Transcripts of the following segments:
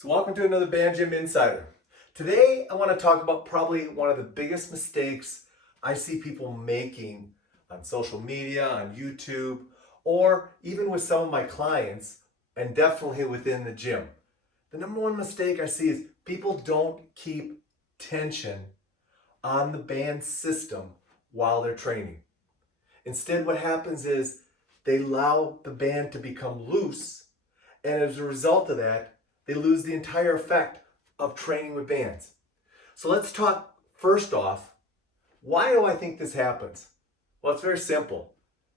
So welcome to another Band Gym Insider. Today I want to talk about probably one of the biggest mistakes I see people making on social media, on YouTube, or even with some of my clients, and definitely within the gym. The number one mistake I see is people don't keep tension on the band system while they're training. Instead, what happens is they allow the band to become loose, and as a result of that, they lose the entire effect of training with bands. So let's talk first off, why do I think this happens? Well, it's very simple.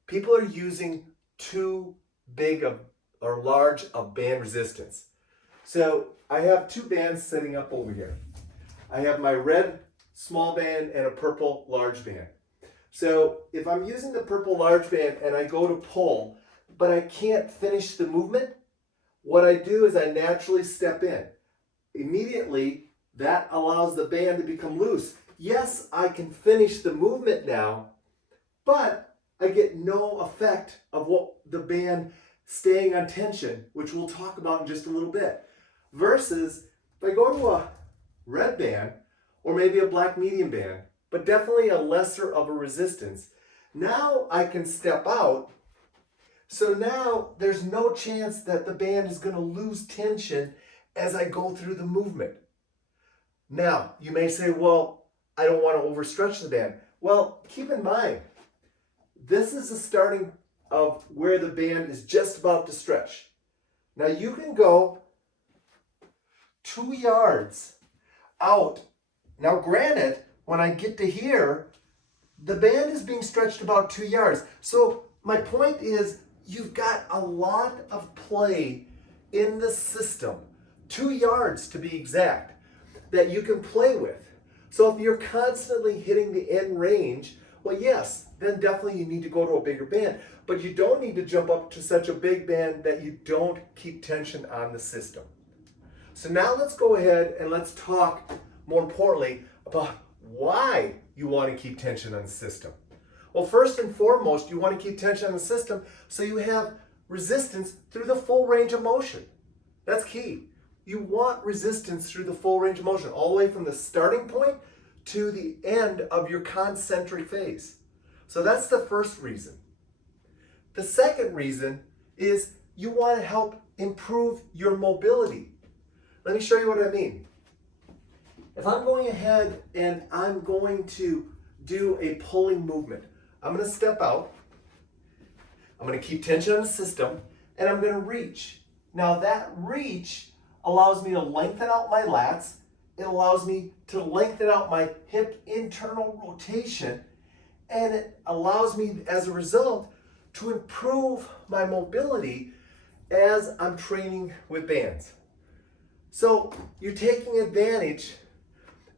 People are using too big of or large of band resistance. So I have two bands sitting up over here. I have my red small band and a purple large band. So if I'm using the purple large band and I go to pull, but I can't finish the movement, what I do is I naturally step in. Immediately, that allows the band to become loose. Yes, I can finish the movement now, but I get no effect of what the band staying on tension, which we'll talk about in just a little bit. Versus, if I go to a red band, or maybe a black medium band, but definitely a lesser of a resistance, now I can step out. So now there's no chance that the band is going to lose tension as I go through the movement. Now, you may say, well, I don't want to overstretch the band. Well, keep in mind, this is the starting of where the band is just about to stretch. Now you can go 2 yards out. Now granted, when I get to here, the band is being stretched about 2 yards. So my point is, you've got a lot of play in the system, 2 yards to be exact, that you can play with. So if you're constantly hitting the end range, well, yes, then definitely you need to go to a bigger band, but you don't need to jump up to such a big band that you don't keep tension on the system. So now let's go ahead and let's talk more importantly about why you want to keep tension on the system. Well, first and foremost, you want to keep tension on the system so you have resistance through the full range of motion. That's key. You want resistance through the full range of motion, all the way from the starting point to the end of your concentric phase. So that's the first reason. The second reason is you want to help improve your mobility. Let me show you what I mean. If I'm going ahead and I'm going to do a pulling movement, I'm going to step out, I'm going to keep tension on the system, and I'm going to reach. Now that reach allows me to lengthen out my lats, it allows me to lengthen out my hip internal rotation, and it allows me, as a result, to improve my mobility as I'm training with bands. So you're taking advantage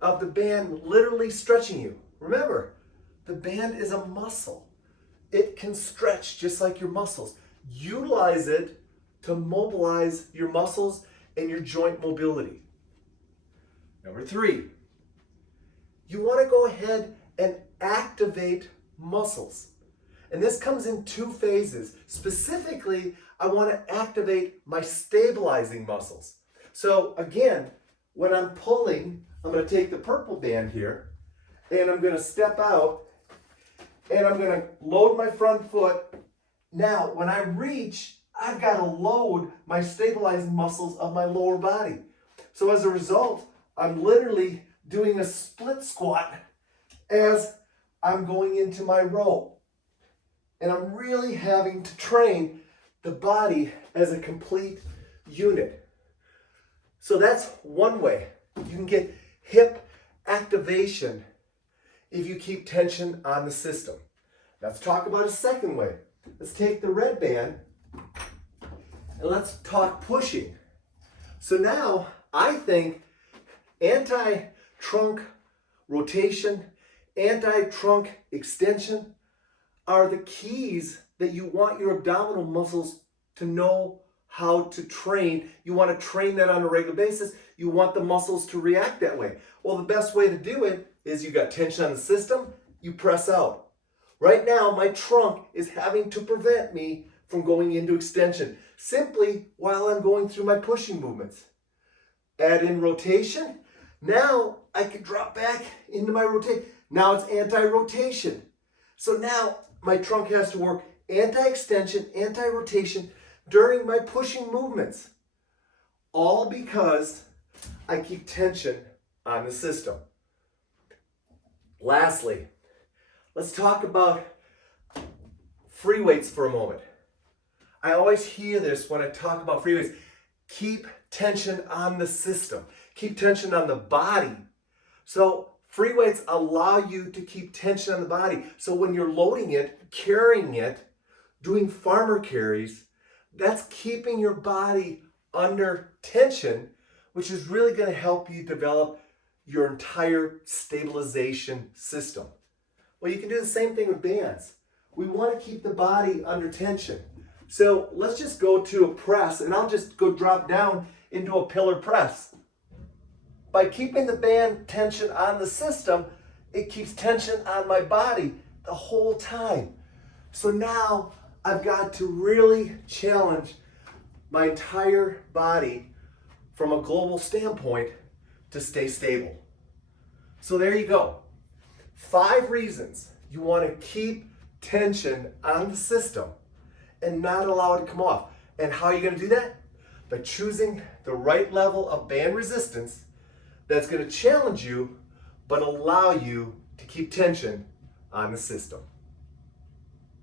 of the band literally stretching you. Remember, the band is a muscle. It can stretch just like your muscles. Utilize it to mobilize your muscles and your joint mobility. Number 3, you want to go ahead and activate muscles. And this comes in 2 phases. Specifically, I want to activate my stabilizing muscles. So again, when I'm pulling, I'm going to take the purple band here, and I'm going to step out, and I'm going to load my front foot. Now, when I reach, I've got to load my stabilizing muscles of my lower body. So as a result, I'm literally doing a split squat as I'm going into my row. And I'm really having to train the body as a complete unit. So that's one way. You can get hip activation if you keep tension on the system. Let's talk about a second way. Let's take the red band and let's talk pushing. So now I think anti-trunk rotation, anti-trunk extension are the keys that you want your abdominal muscles to know how to train. You want to train that on a regular basis. You want the muscles to react that way. Well, the best way to do it is you got tension on the system, you press out. Right now, my trunk is having to prevent me from going into extension simply while I'm going through my pushing movements. add in rotation. Now I can drop back into my rotation. Now it's anti-rotation. So now my trunk has to work anti-extension, anti-rotation during my pushing movements. All because I keep tension on the system. Lastly, let's talk about free weights for a moment. I always hear this when I talk about free weights. Keep tension on the system. Keep tension on the body. So free weights allow you to keep tension on the body. So when you're loading it, carrying it, doing farmer carries, that's keeping your body under tension, which is really going to help you develop your entire stabilization system. Well, you can do the same thing with bands. We want to keep the body under tension. So let's just go to a press, and I'll just go drop down into a pillar press. By keeping the band tension on the system, it keeps tension on my body the whole time. So now I've got to really challenge my entire body from a global standpoint to stay stable. So there you go. 5 reasons you want to keep tension on the system and not allow it to come off. And how are you going to do that? By choosing the right level of band resistance that's going to challenge you but allow you to keep tension on the system.